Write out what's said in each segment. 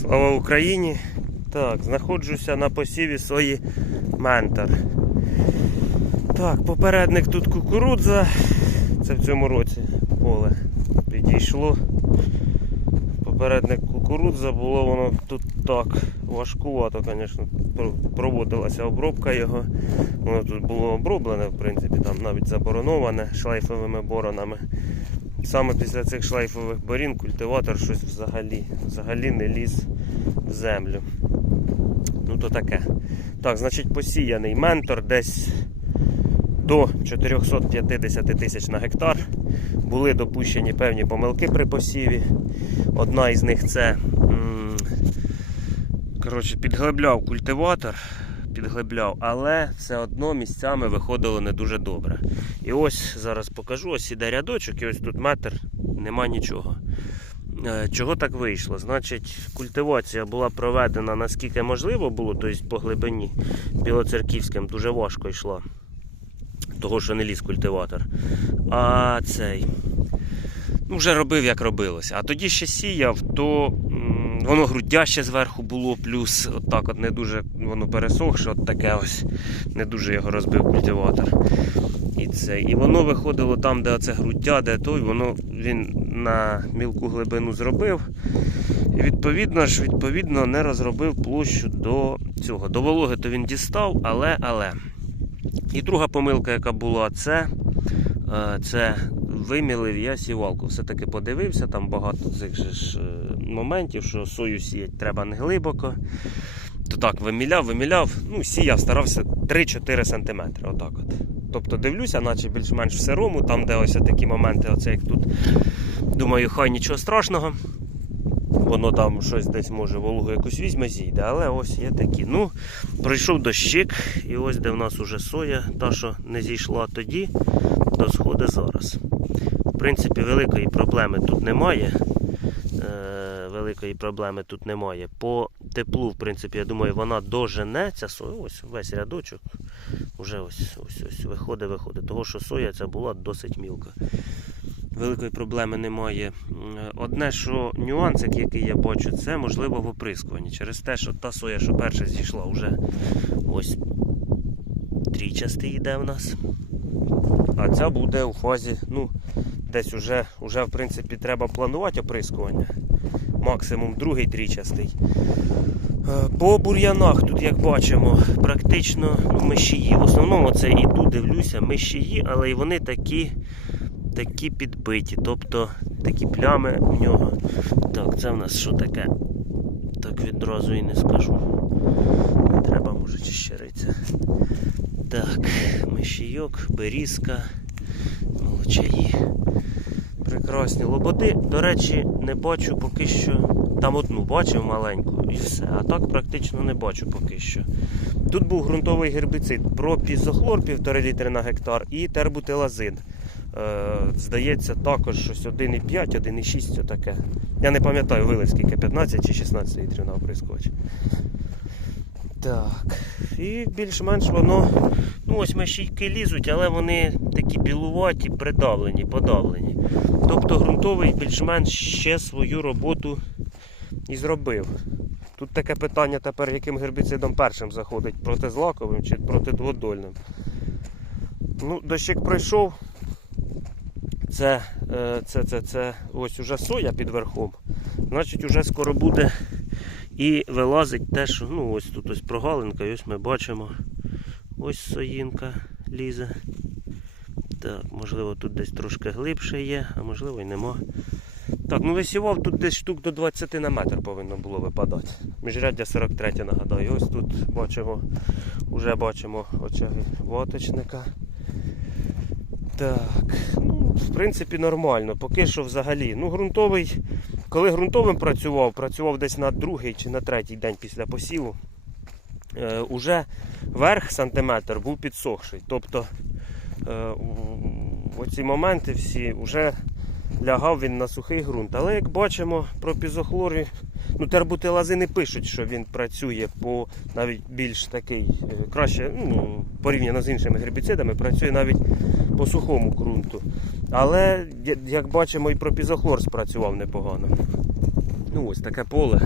Слава Україні! Так, знаходжуся на посіві сої Ментор. Так, попередник тут кукурудза. Це в цьому році поле підійшло. Попередник кукурудза було воно тут так важкувато, звісно, проводилася обробка його. Воно тут було оброблене, в принципі, там навіть забороноване шлейфовими боронами. Саме після цих шлейфових борін культиватор щось взагалі, взагалі не ліз в землю. Ну то таке. Так, значить, посіяний ментор десь до 450 тисяч на гектар. Були допущені певні помилки при посіві. Одна із них це коротше, підглибляв культиватор, підглибляв, але все одно місцями виходило не дуже добре. І ось зараз покажу, ось іде рядочок, і ось тут метр, нема нічого. Е, Чого так вийшло? Значить, культивація була проведена наскільки можливо було, тобто по глибині білоцерківським дуже важко йшла. Того, що не ліз культиватор. А цей. Ну, вже робив, як робилося. А тоді ще сіяв, то воно грудяще зверху було, плюс отак от не дуже воно пересохше, от таке ось. Не дуже його розбив культиватор. І це. І воно виходило там, де оце груддя, де той, воно він на мілку глибину зробив. І відповідно ж, відповідно, не розробив площу до цього. До вологи то він дістав, але, але. І друга помилка, яка була, це, е, це вимілив я сівалку. Все-таки подивився, там багато цих же ж е, моментів, що сою сіять треба не глибоко. То так, виміляв, виміляв, ну, сіяв, старався 3-4 см. Отак от. Тобто дивлюся, наче більш-менш в сирому, там, де ось такі моменти, оце як тут. Думаю, хай нічого страшного. Воно там щось десь може вологу якусь візьме, зійде, але ось є такі. Ну, пройшов дощик, і ось де в нас уже соя, та, що не зійшла тоді, то сходи зараз. В принципі, великої проблеми тут немає. Великої проблеми тут немає. По теплу, в принципі, я думаю, вона дожене ця соя. Ось весь рядочок. Уже ось ось ось виходить, виходить. Того, що соя ця була досить мілка. Великої проблеми немає. Одне, що нюансик, який я бачу, це можливо в оприскуванні. Через те, що та соя, що перша зійшла, вже ось трійчастий йде в нас. А ця буде у фазі, ну, десь уже, уже в принципі, треба планувати оприскування. Максимум другий трійчастий. Е, По бур'янах тут, як бачимо, практично мишії. В основному це іду, дивлюся, мишії, але й вони такі, такі підбиті. Тобто такі плями в нього. Так, це в нас що таке? Так відразу і не скажу. Не треба, може, чищериться. Так, мишійок, берізка, молочаї. Прекрасні лободи. До речі, не бачу поки що. Там одну бачив маленьку і все. А так практично не бачу поки що. Тут був ґрунтовий гербіцид пропізохлор 1,5 літри на гектар і тербутилазин. Е, здається, також щось 1,5, 1,6 таке. Я не пам'ятаю вилив скільки, 15 чи 16 літрів на оприскувач. Так. І більш-менш воно. Ну ось мещійки лізуть, але вони такі білуваті, придавлені, подавлені. Тобто ґрунтовий більш-менш ще свою роботу і зробив. Тут таке питання тепер, яким гербіцидом першим заходить, протизлаковим чи протидводольним. Ну, дощик пройшов. Це, е, це, це, це ось уже соя під верхом. Значить, уже скоро буде і вилазить те, що ну ось тут ось прогалинка, і ось ми бачимо. Ось соїнка лізе. Так, можливо, тут десь трошки глибше є, а можливо і нема. Так, ну висівав тут десь штук до 20 на метр повинно було випадати. Міжряддя 43 нагадаю. Ось тут бачимо, вже бачимо очаги ваточника. Так, ну, в принципі, нормально. Поки що взагалі. Ну, ґрунтовий, коли ґрунтовим працював, працював десь на другий чи на третій день після посіву. Е, уже верх сантиметр був підсохший. Тобто е, оці моменти всі вже лягав він на сухий ґрунт. Але як бачимо, про пізохлорі, ну тербутилазини пишуть, що він працює по навіть більш такий, е, краще, ну, порівняно з іншими гербіцидами, працює навіть по сухому ґрунту. Але, як бачимо, і пропізохлор спрацював непогано. Ну ось таке поле.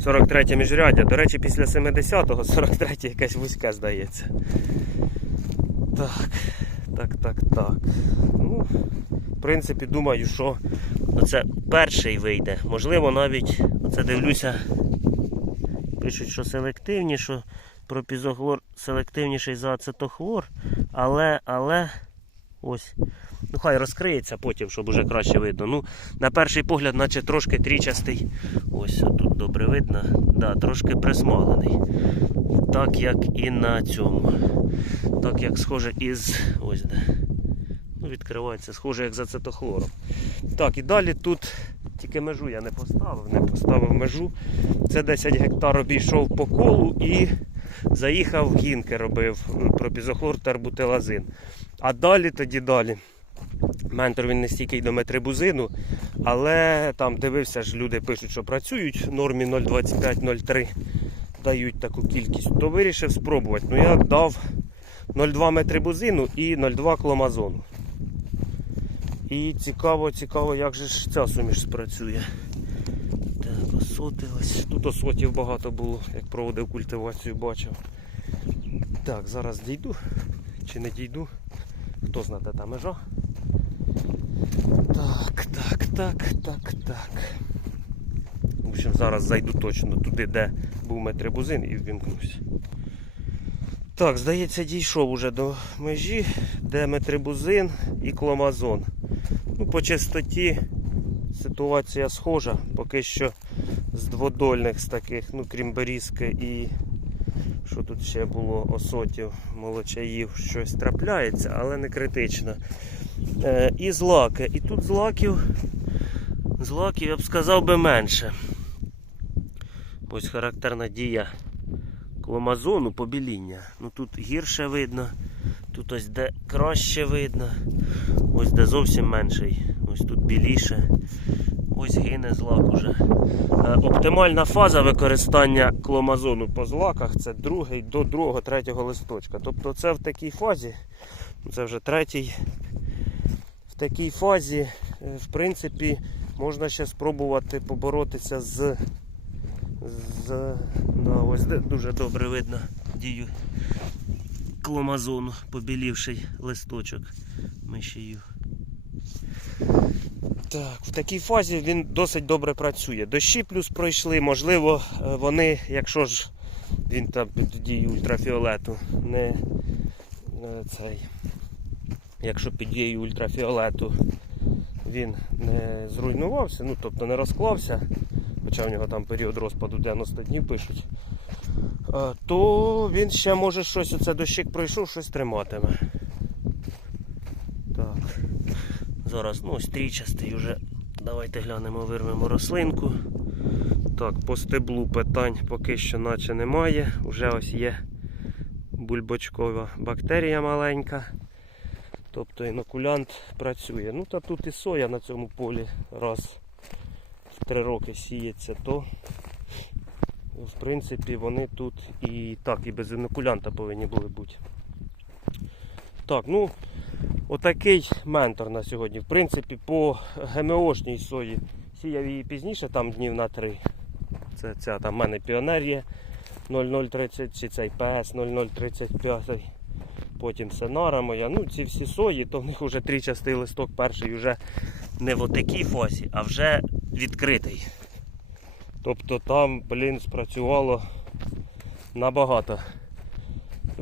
43 міжряддя. До речі, після 70-го 43 якесь вузьке здається. Так, так, так, так. Ну, в принципі, думаю, що оце перший вийде. Можливо, навіть оце дивлюся. Пишуть, що селективні, що пропізохлор селективніший за ацетохлор, але, але ось. Ну, хай розкриється потім, щоб уже краще видно. Ну, на перший погляд, наче трошки трічастий. Ось тут добре видно. Да, трошки присмалений. Так як і на цьому. Так як схоже із. Ось де. Ну, відкривається, схоже, як за ацетохлором. Так, і далі тут тільки межу я не поставив, не поставив межу. Це 10 гектар обійшов по колу і заїхав гінки робив пропізохлор тербутилазин. А далі тоді далі. Ментор він не стільки й до метрибузину, але там дивився ж, люди пишуть, що працюють в нормі 0,25-0,3 дають таку кількість, то вирішив спробувати. Ну я дав 0,2 метрибузину і 0,2 кломазону. І цікаво, цікаво, як же ж ця суміш спрацює. Так, осоти ось. Тут осотів багато було, як проводив культивацію, бачив. Так, зараз дійду чи не дійду. Хто знає, де та межа. Так, так, так, так, так. В общем, зараз зайду точно туди, де був метрибузин і ввімкнусь. Так, здається, дійшов уже до межі, де метрибузин і кломазон. Ну, по чистоті ситуація схожа. Поки що з дводольних з таких, ну крім берізки і що тут ще було осотів, молочаїв, щось трапляється, але не критично. Е, і злаки. І тут злаків, злаків, я б сказав би менше. Ось характерна дія кломазону побіління. Ну тут гірше видно, тут ось де краще видно, ось де зовсім менший, ось тут біліше. Ось гине злак уже. Е, Оптимальна фаза використання кломазону по злаках це другий до другого, третього листочка. Тобто це в такій фазі, це вже третій. В такій фазі, е, в принципі, можна ще спробувати поборотися з. з да, ось дуже добре видно дію кломазону, побілівший листочок мишію. Так, в такій фазі він досить добре працює. Дощі плюс пройшли, можливо, е, вони, якщо ж він там під дією ультрафіолету, не е, цей, якщо під дією ультрафіолету він не зруйнувався, ну тобто не розклався, хоча в нього там період розпаду 90 днів пишуть, е, то він ще може щось, оце дощик пройшов, щось триматиме. Так. Зараз ну, ось трічастий вже. Давайте глянемо, вирвемо рослинку. Так, по стеблу питань поки що наче немає. Уже ось є бульбочкова бактерія маленька. Тобто інокулянт працює. Ну та тут і соя на цьому полі раз в три роки сіється, то в принципі вони тут і так, і без інокулянта повинні були бути. Так, ну Отакий ментор на сьогодні. В принципі, по ГМОшній сої сіяв її пізніше, там днів на три. Це ця там в мене піонер є 0030 чи цей ПС 0035. Потім сенара моя. Ну, ці всі сої, то в них вже трічастий листок перший вже не в отакій фазі, а вже відкритий. Тобто там, блін, спрацювало набагато.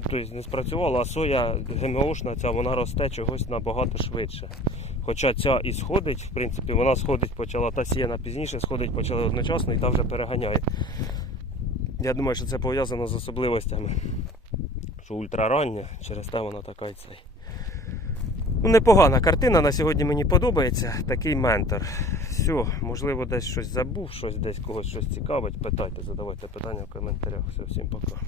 Тобто не спрацювала, а соя ГМОшна ця вона росте чогось набагато швидше. Хоча ця і сходить, в принципі, вона сходить почала, та сіяна пізніше, сходить почала одночасно і та вже переганяє. Я думаю, що це пов'язано з особливостями. Що ультрарання, через те вона така і цей. Ну, непогана картина, на сьогодні мені подобається. Такий ментор. Все, можливо, десь щось забув, щось десь когось щось цікавить. Питайте, задавайте питання в коментарях. Все, всім пока.